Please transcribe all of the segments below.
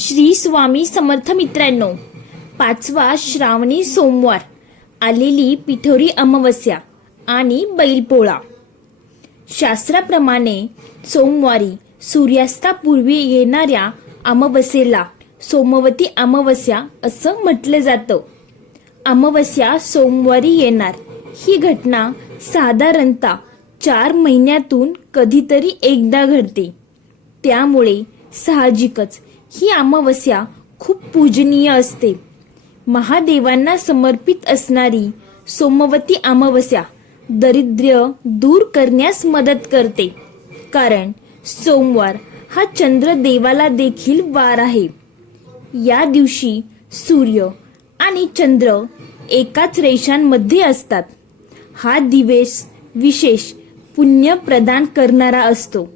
श्री स्वामी समर्थ मित्रांनो पाचवा श्रावणी सोमवार आलेली पिठोरी अमावस्या आणि बैलपोळा. शास्त्राप्रमाणे सोमवारी सूर्यास्तापूर्वी येणाऱ्या अमावस्येला सोमवती अमावस्या असं म्हटलं जातं. अमावस्या सोमवारी येणार. ही घटना साधारणतः चार महिन्यातून कधीतरी एकदा घडते. त्यामुळे साहजिकच ही अमावस्या खूप पूजनीय असते. महादेवांना समर्पित असणारी सोमवती अमावस्या दरिद्र्य दूर करण्यास मदत करते. कारण सोमवार हा चंद्र देवाला देखील वार आहे. या दिवशी सूर्य आणि चंद्र एकाच रेषांमध्ये असतात. हा दिवस विशेष पुण्य प्रदान करणारा असतो.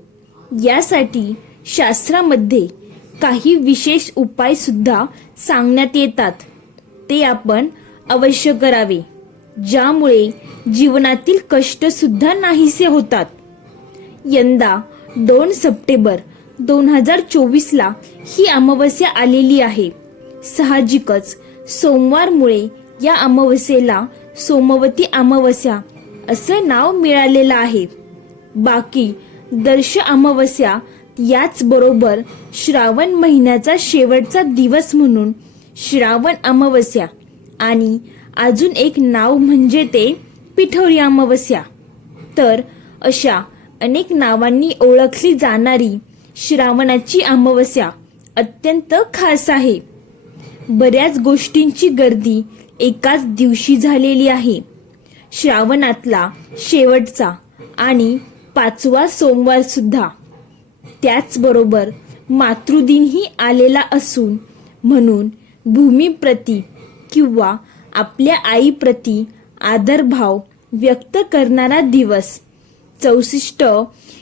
यासाठी शास्त्रामध्ये काही विशेष उपाय सुद्धा सांगण्यात येतात. ते आपण अवश्य करावे ज्यामुळे जीवनातील कष्ट सुद्धा नाहीसे होतात. यंदा दोन सप्टेंबर दोन हजार चोवीसला ही अमावस्या आलेली आहे. साहजिकच सोमवारमुळे या अमावस्येला सोमवती अमावस्या असे नाव मिळालेलं आहे. बाकी दर्श अमावस्या याचबरोबर श्रावण महिन्याचा शेवटचा दिवस म्हणून श्रावण अमावस्या. आणि अजून एक नाव म्हणजे ते पिठोरी अमावस्या. तर अशा अनेक नावांनी ओळखली जाणारी श्रावणाची अमावस्या अत्यंत खास आहे. बऱ्याच गोष्टींची गर्दी एकाच दिवशी झालेली आहे. श्रावणातला शेवटचा आणि पाचवा सोमवार सुद्धा. त्याचबरोबर मातृदिनही आलेला असून म्हणून भूमीप्रती किंवा आपल्या आईप्रती आदरभाव व्यक्त करणारा दिवस. चौसिष्ट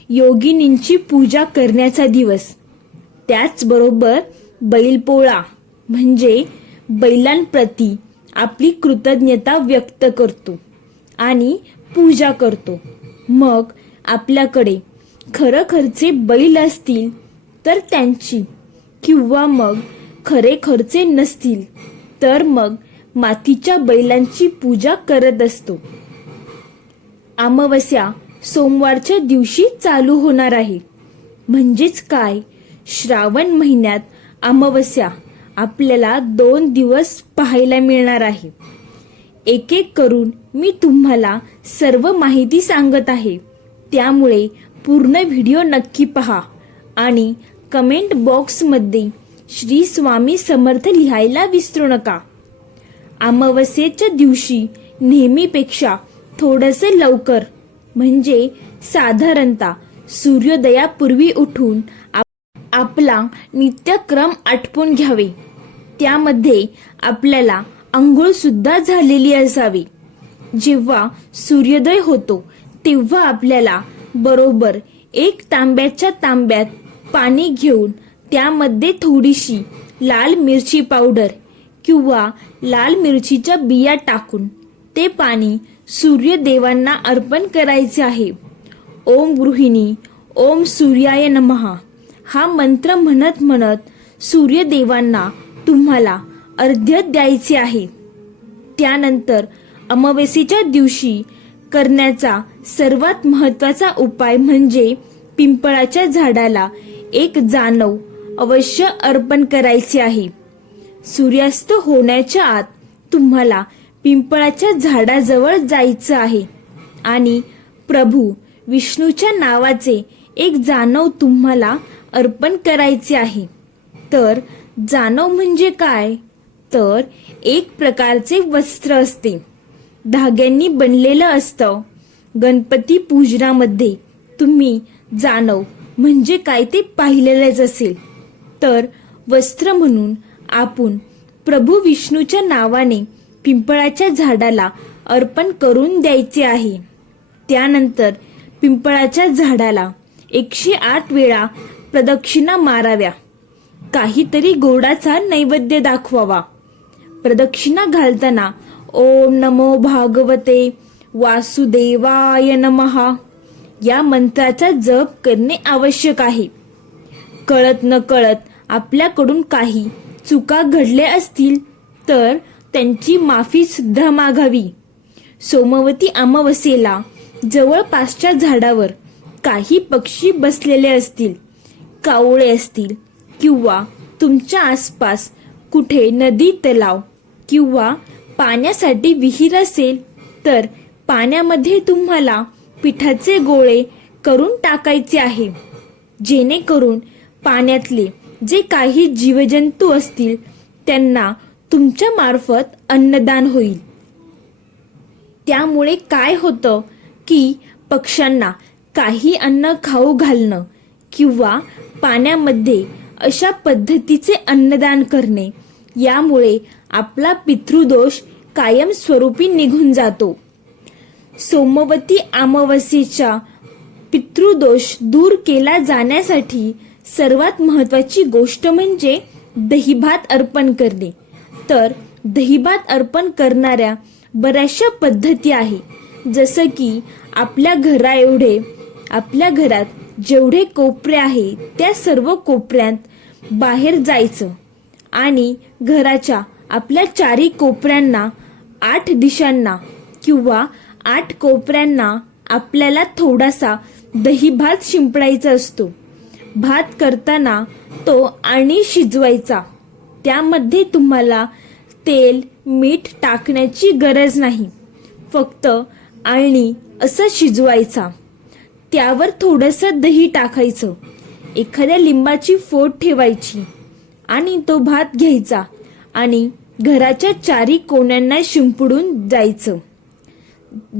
योगिनींची पूजा करण्याचा दिवस. त्याचबरोबर बैलपोळा म्हणजे बैलांप्रती आपली कृतज्ञता व्यक्त करतो आणि पूजा करतो. मग आपल्याकडे खरखरचे बैल असतील तर त्यांची किंवा मग खरेखरचे नसतील तर मग मातीच्या बैलांची पूजा करत असतो. अमावस्या सोमवारच्या दिवशी चालू होणार आहे. म्हणजेच काय? श्रावण महिन्यात अमावस्या आपल्याला दोन दिवस पाहायला मिळणार आहे. एक एक करून मी तुम्हाला सर्व माहिती सांगत आहे. त्यामुळे पूर्ण व्हिडिओ नक्की पहा आणि कमेंट बॉक्समध्ये श्री स्वामी समर्थ लिहायला विसरू नका. अमावस्येच्या दिवशी नेहमीपेक्षा थोडंसं लवकर म्हणजे साधारणतः सूर्योदयापूर्वी उठून आप- आपला नित्यक्रम आटपून घ्यावे. त्यामध्ये आपल्याला आंघोळ सुद्धा झालेली असावी. जेव्हा सूर्योदय होतो तेव्हा आपल्याला बरोबर. एक तांब्याच्या तांब्यात पाणी घेऊन त्यामध्ये थोडीशी लाल मिरची पावडर किंवा लाल मिरचीच्या बिया टाकून ते पाणी सूर्यदेवांना अर्पण करायचे आहे. ओम गृहिणी ओम सूर्याय नमहा हा मंत्र म्हणत म्हणत सूर्यदेवांना तुम्हाला अर्ध्य द्यायचे आहे. त्यानंतर अमावस्येच्या दिवशी करण्याचा सर्वात महत्त्वाचा उपाय म्हणजे पिंपळाच्या झाडाला एक जानव अवश्य अर्पण करायचे आहे. सूर्यास्त होण्याच्या आत तुम्हाला पिंपळाच्या झाडाजवळ जायचं आहे. आणि प्रभू विष्णूच्या नावाचे एक जानव तुम्हाला अर्पण करायचे आहे. तर जानव म्हणजे काय? तर एक प्रकारचे वस्त्र असते. धाग्यांनी बनलेलं असतं. गणपती पूजनामध्ये तुम्ही जाणव. म्हणजे काय ते पाहिलेलेच असेल. तर वस्त्र म्हणून आपण प्रभू विष्णूच्या नावाने पिंपळाच्या झाडाला अर्पण करून द्यायचे आहे. त्यानंतर पिंपळाच्या झाडाला एकशे आठ वेळा प्रदक्षिणा माराव्या. काहीतरी गोडाचा नैवेद्य दाखवावा. प्रदक्षिणा घालताना ओम नमो भागवते वासुदेवाय नमहा या मंत्राचा जप करणे आवश्यक आहे. कळत न कळत आपल्याकडून काही चुका घडल्या असतील तर त्यांची माफी सुद्धा मागावी. सोमवती अमावस्येला जवळपासच्या झाडावर काही पक्षी बसलेले असतील कावळे असतील किंवा तुमच्या आसपास कुठे नदी तलाव किंवा पाण्यासाठी विहीर असेल तर पाण्यामध्ये तुम्हाला पिठाचे गोळे करून टाकायचे आहे. जेणेकरून पाण्यातले जे काही जीवजंतू असतील त्यांना तुमच्या मार्फत अन्नदान होईल. त्यामुळे काय होतं की पक्ष्यांना काही अन्न खाऊ घालणं किंवा पाण्यामध्ये अशा पद्धतीचे अन्नदान करणे यामुळे आपला पितृदोष कायमस्वरूपी निघून जातो. सोमवती अमावस्येच्या पितृदोष दूर केला जाण्यासाठी सर्वात महत्वाची गोष्ट म्हणजे दहीभात अर्पण करणे. तर दहीभात अर्पण करणाऱ्या बऱ्याचशा पद्धती आहे. जसं की आपल्या घरा एवढे आपल्या घरात जेवढे कोपरे आहे त्या सर्व कोपऱ्यात बाहेर जायचं आणि घराच्या आपल्या चारी कोपऱ्यांना आठ दिशांना किंवा आठ कोपऱ्यांना आपल्याला थोडासा दही भात शिंपडायचा असतो. भात करताना तो आणि शिजवायचा. त्यामध्ये तुम्हाला तेल मीठ टाकण्याची गरज नाही. फक्त आणि असं शिजवायचा. त्यावर थोडंसं दही टाकायचं. एखाद्या लिंबाची फोड ठेवायची आणि तो भात घ्यायचा आणि घराच्या चारी कोण्यांना शिंपडून जायचं.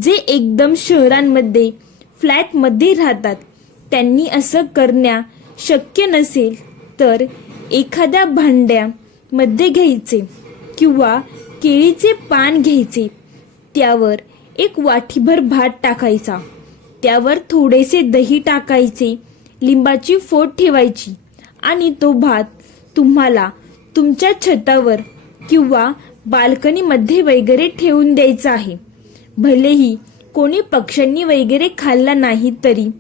जे एकदम शहरांमध्ये फ्लॅटमध्ये राहतात त्यांनी असं करण्या शक्य नसेल तर एखाद्या भांड्यामध्ये घ्यायचे किंवा केळीचे पान घ्यायचे. त्यावर एक वाटीभर भात टाकायचा. त्यावर थोडेसे दही टाकायचे लिंबाची फोड ठेवायची आणि तो भात तुम्हाला तुमच्या छतावर किंवा बाल्कनीमध्ये वगैरे ठेवून द्यायचा आहे. भलेही कोणी पक्ष्यांनी वगैरे खाल्ला नाही तरी.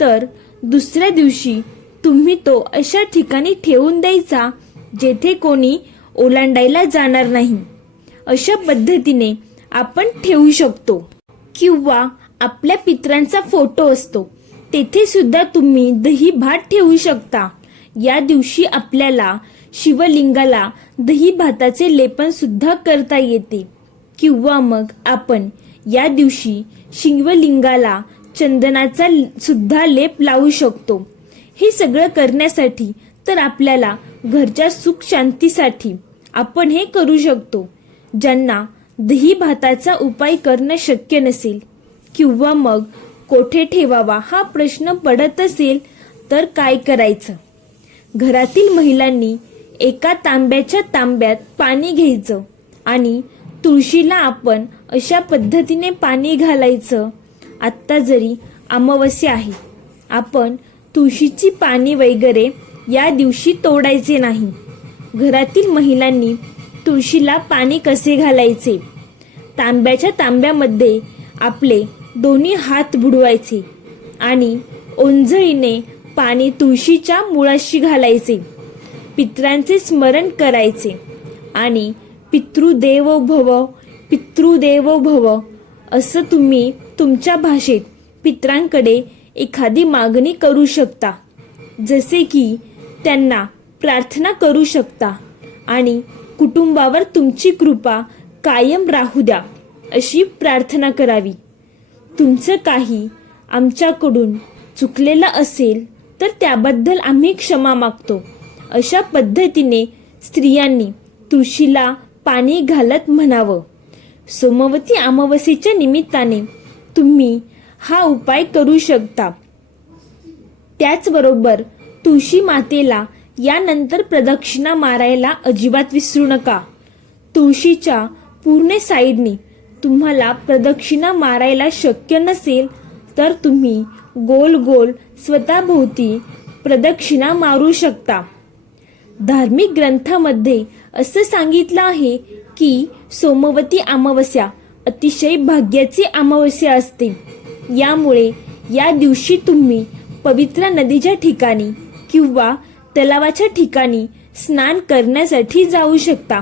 तर दुसऱ्या दिवशी तुम्ही तो अशा ठिकाणी ठेवून द्यायचा जेथे कोणी ओलांडायला जाणार नाही. अशा पद्धतीने आपण ठेवू शकतो. किंवा आपल्या पित्रांचा फोटो असतो. तेथे सुद्धा तुम्ही दही भात ठेवू शकता. या दिवशी आपल्याला शिवलिंगाला दही भाताचे लेपन सुद्धा करता येते. किंवा मग आपण या दिवशी शिवलिंगाला चंदनाचा सुद्धा लेप लावू शकतो. हे सगळं करण्यासाठी तर आपल्याला घरच्या सुख शांतीसाठी आपण हे करू शकतो. ज्यांना दही भाताचा उपाय करणं शक्य नसेल किंवा मग कोठे ठेवावा हा प्रश्न पडत असेल तर काय करायचं? घरातील महिलांनी एका तांब्याच्या तांब्यात पाणी घ्यायचं आणि तुळशीला आपण अशा पद्धतीने पाणी घालायचं. आत्ता जरी अमावस्या आहे आपण तुळशीची पाणी वगैरे या दिवशी तोडायचे नाही. घरातील महिलांनी तुळशीला पाणी कसे घालायचे? तांब्याच्या तांब्यामध्ये आपले दोन्ही हात बुडवायचे आणि ओंजळीने पाणी तुळशीच्या मुळाशी घालायचे. पित्रांचे स्मरण करायचे. आणि पितृदेव भव पितृदेव भव असं तुम्ही तुमच्या भाषेत पित्रांकडे एखादी मागणी करू शकता. जसे की त्यांना प्रार्थना करू शकता आणि कुटुंबावर तुमची कृपा कायम राहू द्या अशी प्रार्थना करावी. तुमचं काही आमच्याकडून चुकलेलं असेल तर त्याबद्दल आम्ही क्षमा मागतो. अशा पद्धतीने स्त्रियांनी तुळशीला पाणी घालत म्हणावं. सोमवती अमावस्येच्या निमित्ताने तुम्ही हा उपाय करू शकता. त्याचबरोबर तुळशी मातेला यानंतर प्रदक्षिणा मारायला अजिबात विसरू नका. तुळशीच्या पूर्ण साईडने तुम्हाला प्रदक्षिणा मारायला शक्य नसेल तर तुम्ही गोल गोल स्वतःभोवती प्रदक्षिणा मारू शकता. धार्मिक ग्रंथामध्ये असं सांगितलं आहे की सोमवती अमावस्या अतिशय भाग्याची अमावस्या असते. यामुळे या दिवशी तुम्ही पवित्र नदीच्या ठिकाणी किंवा तलावाच्या ठिकाणी स्नान करण्यासाठी जाऊ शकता.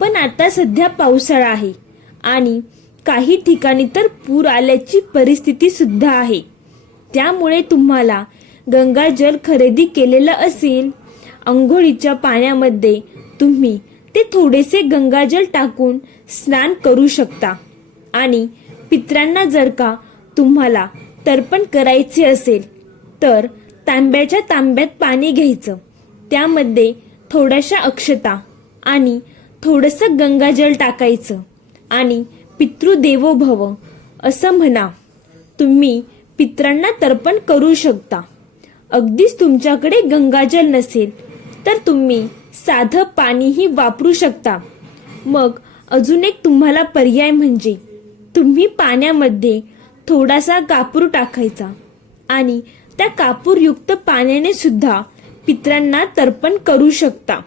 पण आता सध्या पावसाळा आहे आणि काही ठिकाणी तर पूर आल्याची परिस्थिती सुद्धा आहे. त्यामुळे तुम्हाला गंगाजल खरेदी केलेलं असेल. आंघोळीच्या पाण्यामध्ये तुम्ही ते थोडेसे गंगाजल टाकून स्नान करू शकता. आणि पित्रांना जर का तुम्हाला तर्पण करायचे असेल तर तांब्याच्या तांब्यात पाणी घ्यायचं. त्यामध्ये थोड्याशा अक्षता आणि थोडंसं गंगाजल टाकायचं. आणि पितृदेवो भव असं म्हणा तुम्ही पित्रांना तर्पण करू शकता. अगदीच तुमच्याकडे गंगाजल नसेल तर तुम्ही साधं पाणीही वापरू शकता. मग अजून एक तुम्हाला पर्याय म्हणजे तुम्ही पाण्यामध्ये थोडासा कापूर टाकायचा आणि त्या कापूरयुक्त पाण्याने सुद्धा पित्रांना तर्पण करू शकता.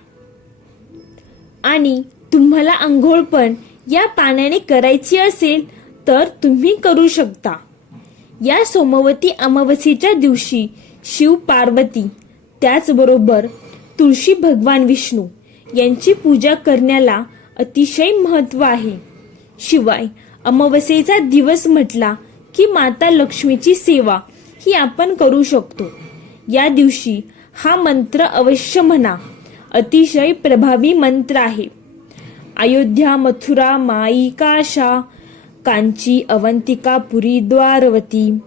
आणि तुम्हाला आंघोळ पण या पाण्याने करायची असेल तर तुम्ही करू शकता. या सोमवती अमावस्येच्या दिवशी शिव पार्वती त्याचबरोबर तुळशी भगवान विष्णू यांची पूजा करण्याला अतिशय महत्त्व आहे. शिवाय अमावस्येचा दिवस म्हटला की माता लक्ष्मीची सेवा ही आपण करू शकतो. या दिवशी हा मंत्र अवश्य म्हणा. अतिशय प्रभावी मंत्र आहे. अयोध्या मथुरा माई काशा कांची अवंतिका पुरी द्वारवती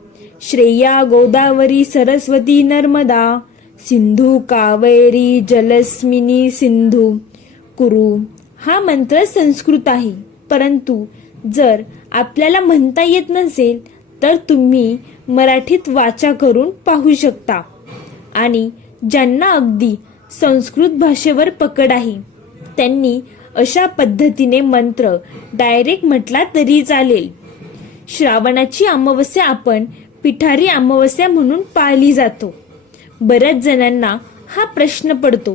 श्रेया गोदावरी सरस्वती नर्मदा सिंधू कावेरी जलस्मिनी सिंधू। कुरु हा मंत्र संस्कृत आहे परंतु जर आपल्याला म्हणता येत नसेल तर तुम्ही मराठीत वाचा करून पाहू शकता. आणि ज्यांना अगदी संस्कृत भाषेवर पकड आहे त्यांनी अशा पद्धतीने मंत्र डायरेक्ट म्हटला तरी चालेल. श्रावणाची अमावस्या आपण पिठारी अमावस्या म्हणून पाळली जातो. बऱ्याच जणांना हा प्रश्न पडतो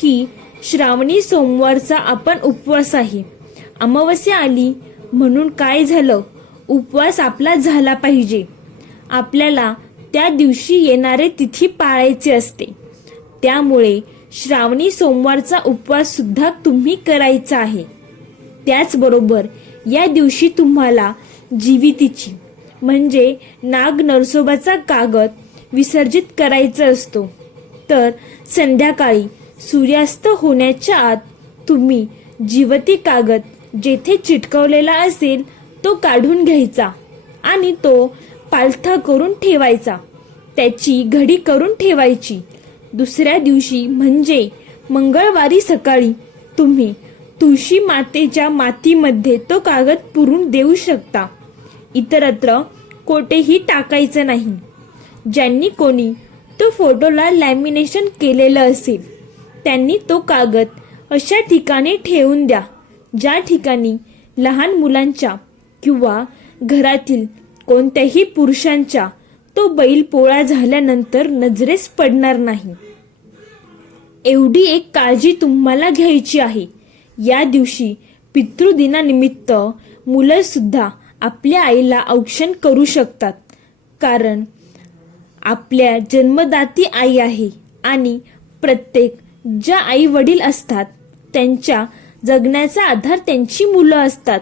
की श्रावणी सोमवारचा आपण उपवास आहे. अमावस्या आली म्हणून काय झालं? उपवास आपला झाला पाहिजे. आपल्याला त्या दिवशी येणारे तिथी पाळायचे असते. त्यामुळे श्रावणी सोमवारचा उपवास सुद्धा तुम्ही करायचा आहे. त्याचबरोबर या दिवशी तुम्हाला जीवितीची म्हणजे नाग नरसोबाचा कागद विसर्जित करायचा असतो. तर संध्याकाळी सूर्यास्त होण्याच्या आत तुम्ही जीवती कागद जेथे चिटकवलेला असेल तो काढून घ्यायचा आणि तो पालथा करून ठेवायचा. त्याची घडी करून ठेवायची. दुसऱ्या दिवशी म्हणजे मंगळवारी सकाळी तुम्ही तुळशी मातेच्या मातीमध्ये तो कागद पुरून देऊ शकता. इतरत्र कोठेही टाकायचं नाही. ज्यांनी कोणी तो फोटोला लॅमिनेशन केलेलं असेल त्यांनी तो कागद अशा ठिकाणी ठेवून द्या ज्या ठिकाणी लहान मुलांच्या किंवा घरातील कोणत्याही पुरुषांच्या तो बैल पोळा झाल्यानंतर नजरेस पडणार नाही. एवढी एक काळजी तुम्हाला घ्यायची आहे. या दिवशी पितृदिनानिमित्त मुलंसुद्धा आपल्या आईला औक्षण करू शकतात. कारण आपल्या जन्मदाती आई आहे आणि प्रत्येक ज्या आई वडील असतात त्यांच्या जगण्याचा आधार त्यांची मुलं असतात.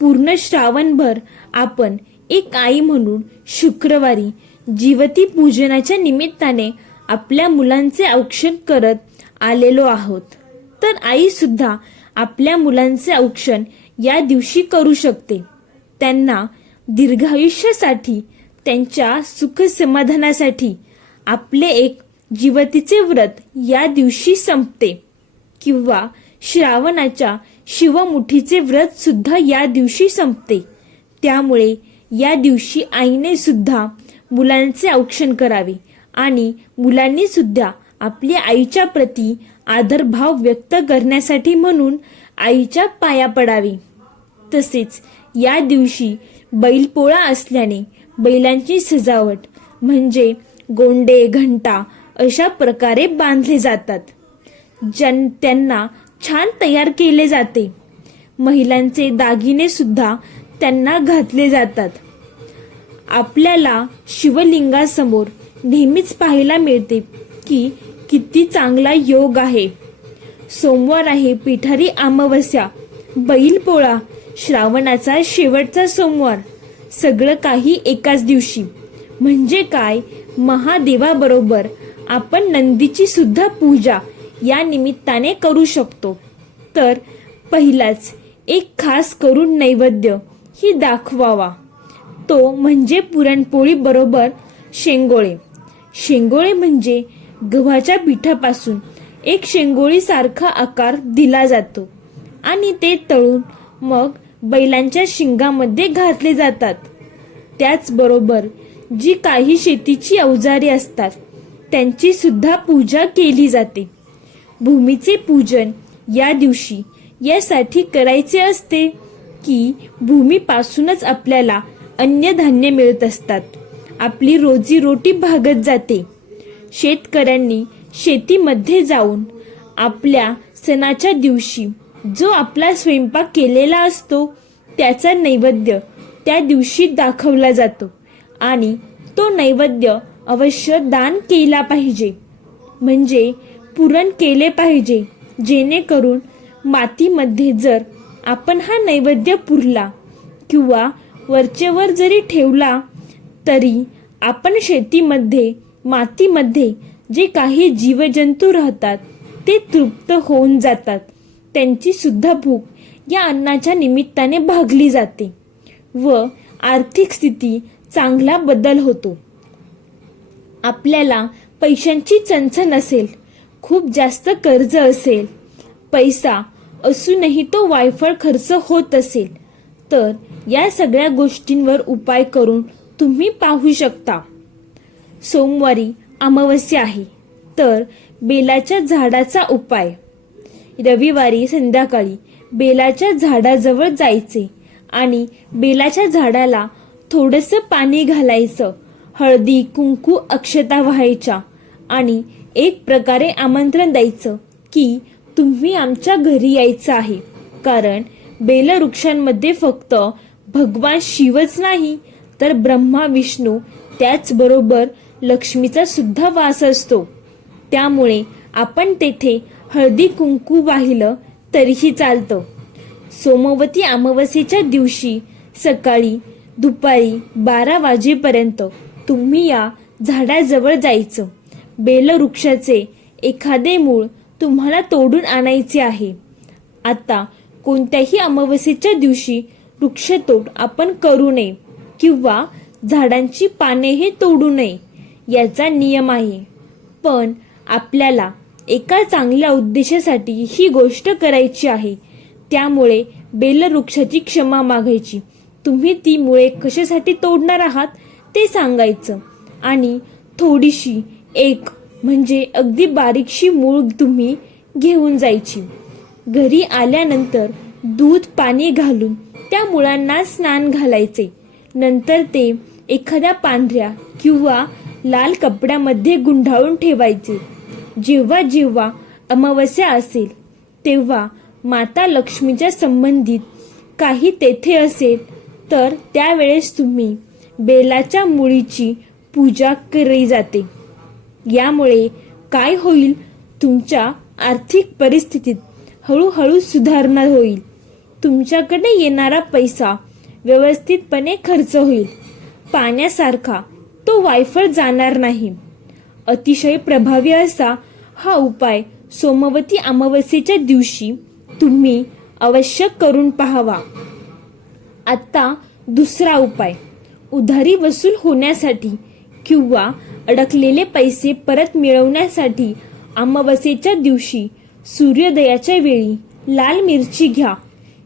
पूर्ण श्रावणभर आपण एक आई म्हणून शुक्रवारी जीवती पूजनाच्या निमित्ताने आपल्या मुलांचे औक्षण करत आलेलो आहोत. तर आई सुद्धा आपल्या मुलांचे औक्षण या दिवशी करू शकते. त्यांना दीर्घायुष्यासाठी त्यांच्या सुख समाधानासाठी आपले एक जीवतीचे व्रत या दिवशी संपते. किंवा श्रावणाच्या शिवमुठीचे व्रत सुद्धा या दिवशी संपते. त्यामुळे या दिवशी आईने सुद्धा मुलांचे औक्षण करावे आणि मुलांनी सुद्धा आपल्या आईच्या प्रती आदरभाव व्यक्त करण्यासाठी म्हणून आईच्या पाया पडावे. तसेच या दिवशी बैलपोळा असल्याने बैलांची सजावट म्हणजे गोंडे घंटा अशा प्रकारे बांधले जातात. ज्यां त्यांना छान तयार केले जाते. महिलांचे दागिने सुद्धा त्यांना घातले जातात. आपल्याला शिवलिंगासमोर नेहमीच पाहायला मिळते की किती चांगला योग आहे. सोमवार आहे पिठारी अमावस्या बैलपोळा श्रावणाचा शेवटचा सोमवार. सगळं काही एकाच दिवशी. म्हणजे काय? महादेवाबरोबर आपण नंदीची सुद्धा पूजा या निमित्ताने करू शकतो. तर पहिलाच एक खास करून नैवेद्य ही दाखवावा. तो म्हणजे पुरणपोळी बरोबर शेंगोळे. शेंगोळे म्हणजे गव्हाच्या पिठापासून एक शेंगोळीसारखा आकार दिला जातो. आणि ते तळून मग बैलांच्या शिंगामध्ये घातले जातात. त्याचबरोबर जी काही शेतीची अवजारे असतात त्यांची सुद्धा पूजा केली जाते. भूमीचे पूजन या दिवशी यासाठी करायचे असते की भूमीपासूनच आपल्याला अन्नधान्य मिळत असतात. आपली रोजीरोटी भागत जाते. शेतकऱ्यांनी शेतीमध्ये जाऊन आपल्या सणाच्या दिवशी जो आपला स्वयंपाक केलेला असतो त्याचा नैवेद्य त्या दिवशी दाखवला जातो आणि तो नैवेद्य अवश्य दान केला पाहिजे. म्हणजे पुरण केले पाहिजे जेणेकरून मातीमध्ये जर आपण हा नैवेद्य पुरला किंवा वरचेवर जरी ठेवला तरी आपण शेतीमध्ये मातीमध्ये जे काही जीवजंतू राहतात ते तृप्त होऊन जातात. त्यांची सुद्धा भूक या अन्नाच्या निमित्ताने भागली जाते व आर्थिक स्थिती चांगला बदल होतो. आपल्याला पैशांची चणचण असेल खूप जास्त कर्ज असेल पैसा असूनही तो वायफळ खर्च होत असेल तर या सगळ्या गोष्टींवर उपाय करून तुम्ही पाहू शकता. सोमवारी अमावस्या आहे तर बेलाच्या झाडाचा उपाय. रविवारी संध्याकाळी बेलाच्या झाडाजवळ जायचे आणि बेलाच्या झाडाला थोडंसं पाणी घालायचं. हळदी कुंकू अक्षता व्हायच्या आणि एक प्रकारे आमंत्रण द्यायचं की तुम्ही आमच्या घरी यायचं आहे. कारण बेलवृक्षांमध्ये फक्त भगवान शिवच नाही तर ब्रह्मा विष्णू त्याचबरोबर लक्ष्मीचा सुद्धा वास असतो. त्यामुळे आपण तेथे हळदी कुंकू वाहिलं तरीही चालतं. सोमवती अमावस्येच्या दिवशी सकाळी दुपारी बारा वाजेपर्यंत तुम्ही या झाडाजवळ जायचं. बेलवृक्षाचे एखादे मूळ तुम्हाला तोडून आणायचे आहे. आता कोणत्याही अमावस्येच्या दिवशी वृक्षतोड आपण करू नये किंवा झाडांची पाने हे तोडू नये याचा नियम आहे. पण आपल्याला एका चांगल्या उद्देशासाठी ही गोष्ट करायची आहे. त्यामुळे बेलवृक्षाची क्षमा मागायची. तुम्ही ती मुळे कशासाठी तोडणार आहात ते सांगायचं. आणि थोडीशी एक म्हणजे अगदी बारीकशी मूळ तुम्ही घेऊन जायची. घरी आल्यानंतर दूध पाणी घालून त्या मुळांना स्नान घालायचे. नंतर ते एखाद्या पांढऱ्या किंवा लाल कपड्यामध्ये गुंडाळून ठेवायचे. जेव्हा जेव्हा अमावस्या असेल तेव्हा माता लक्ष्मीच्या संबंधित काही तेथे असेल तर त्यावेळेस तुम्ही बेलाच्या मुळीची पूजा केली जाते. यामुळे काय होईल? तुमच्या आर्थिक परिस्थितीत हळूहळू सुधारणा होईल. तुमच्याकडे येणारा पैसा व्यवस्थितपणे खर्च होईल. पाण्यासारखा तो वायफळ जाणार नाही. अतिशय प्रभावी असा हा उपाय सोमवती अमावस्येच्या दिवशी तुम्ही अवश्य करून पाहावा. आता दुसरा उपाय. उधारी वसूल होण्यासाठी किंवा अडकलेले पैसे परत मिळवण्यासाठी अमावस्येच्या दिवशी सूर्योदयाच्या वेळी लाल मिरची घ्या.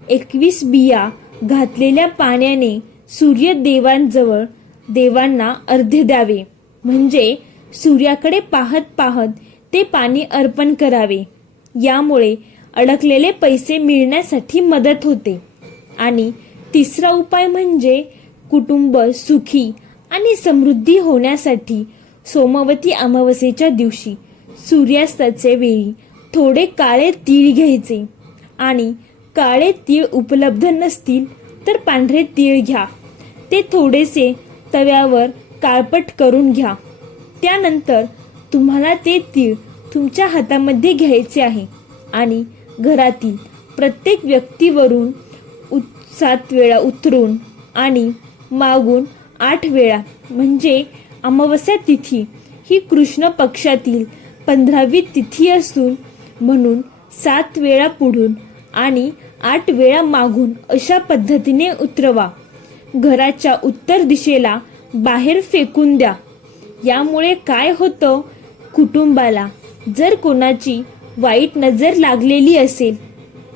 एकवीस बिया घातलेल्या पाण्याने सूर्यदेवांजवळ देवांना अर्धे द्यावे. म्हणजे सूर्याकडे पाहत पाहत ते पाणी अर्पण करावे. यामुळे अडकलेले पैसे मिळण्यासाठी मदत होते. आणि तिसरा उपाय म्हणजे कुटुंब सुखी आणि समृद्धी होण्यासाठी सोमवती अमावस्येच्या दिवशी सूर्यास्ताचे वेळी थोडे काळे तीळ घ्यायचे. आणि काळे तीळ उपलब्ध नसतील तर पांढरे तीळ घ्या. ते थोडेसे तव्यावर काळपट करून घ्या. त्यानंतर तुम्हाला ते तीळ तुमच्या हातामध्ये घ्यायचे आहे. आणि घरातील प्रत्येक व्यक्तीवरून उत- सात वेळा उतरून आणि मागून आठ वेळा म्हणजे अमावस्या तिथी ही कृष्ण पक्षातील पंधरावी तिथी असून म्हणून सात वेळा पुढून आणि आठ वेळा मागून अशा पद्धतीने उतरवा. घराच्या उत्तर दिशेला बाहेर फेकून द्या. यामुळे काय होतं? कुटुंबाला जर कोणाची वाईट नजर लागलेली असेल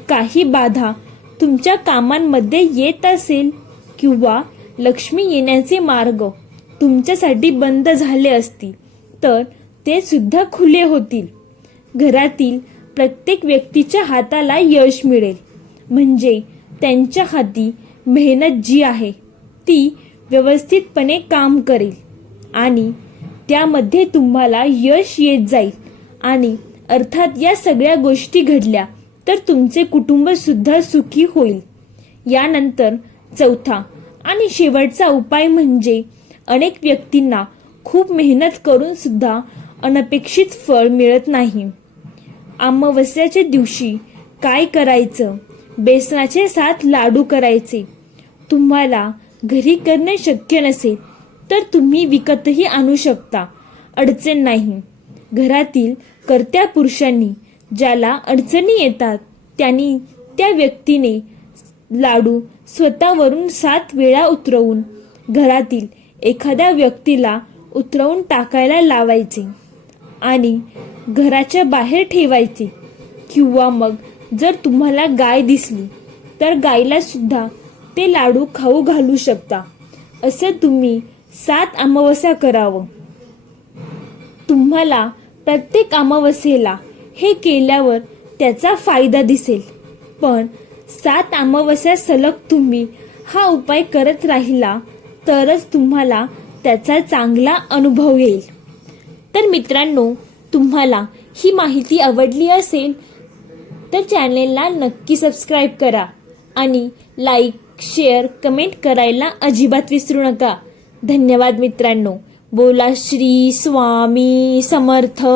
काही बाधा तुमच्या कामांमध्ये येत असेल किंवा लक्ष्मी येण्याचे मार्ग तुमच्यासाठी बंद झाले असतील तर ते सुद्धा खुले होतील. घरातील प्रत्येक व्यक्तीच्या हाताला यश मिळेल. म्हणजे त्यांच्या हाती मेहनत जी आहे ती व्यवस्थितपणे काम करेल आणि त्यामध्ये तुम्हाला यश येत जाईल. आणि अर्थात या सगळ्या गोष्टी घडल्या तर तुमचे कुटुंब सुद्धा सुखी होईल. यानंतर चौथा आणि शेवटचा उपाय म्हणजे अनेक व्यक्तींना खूप मेहनत करून सुद्धा अनपेक्षित फळ मिळत नाही. अमावस्याच्या दिवशी काय करायचं? बेसनाचे सात लाडू करायचे. तुम्हाला घरी करणे शक्य नसेल तर तुम्ही विकतही आणू शकता. अडचण नाही. घरातील कर्त्या पुरुषांनी ज्याला अडचणी येतात त्यांनी त्या व्यक्तीने लाडू स्वतःवरून सात वेळा उतरवून घरातील एखाद्या व्यक्तीला उतरवून टाकायला लावायचे आणि घराच्या बाहेर ठेवायचे. किंवा मग जर तुम्हाला गाय दिसली तर गायला सुद्धा ते लाडू खाऊ घालू शकता. असं तुम्ही सात अमावस्या करावं. तुम्हाला प्रत्येक अमावस्येला हे केल्यावर त्याचा फायदा दिसेल. पण सात अमावस्या सलग तुम्ही हा उपाय करत राहिला तरच तुम्हाला त्याचा चांगला अनुभव येईल. तर मित्रांनो तुम्हाला ही माहिती आवडली असेल तर चॅनेलला नक्की सबस्क्राईब करा आणि लाईक शेअर कमेंट करायला अजिबात विसरू नका. धन्यवाद मित्रांनो. बोला श्री स्वामी समर्थ.